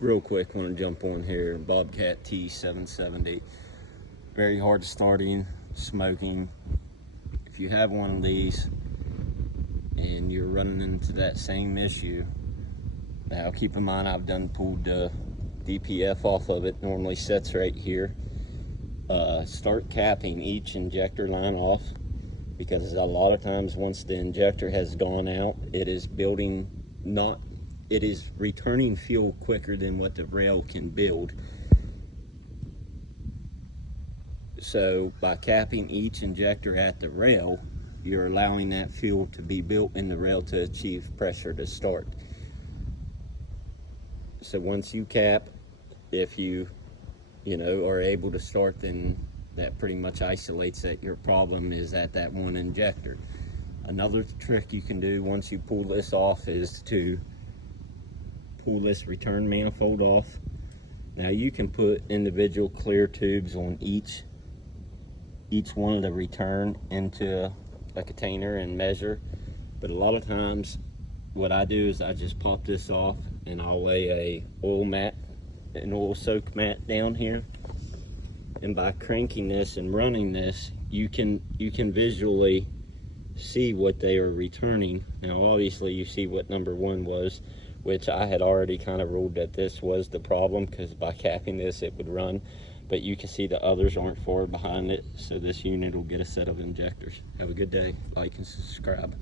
Real quick, want to jump on here. Bobcat T770, very hard starting, smoking. If you have one of these and you're running into that same issue, now keep in mind I've done pulled the DPF off of it. Normally sets right here. Start capping each injector line off, because a lot of times once the injector has gone out, it is returning fuel quicker than what the rail can build. So by capping each injector at the rail, you're allowing that fuel to be built in the rail to achieve pressure to start. So once you cap, if you are able to start, then that pretty much isolates that your problem is at that one injector. Another trick you can do once you pull this off is to pull this return manifold off. Now you can put individual clear tubes on each one of the return into a container and measure, but a lot of times what I do is I just pop this off and I'll lay an oil soak mat down here, and by cranking this and running this, you can visually see what they are returning. Now obviously you see what number one was, which I had already kind of ruled that this was the problem, because by capping this it would run, but you can see the others aren't forward behind it, so this unit will get a set of injectors. Have a good day, like and subscribe.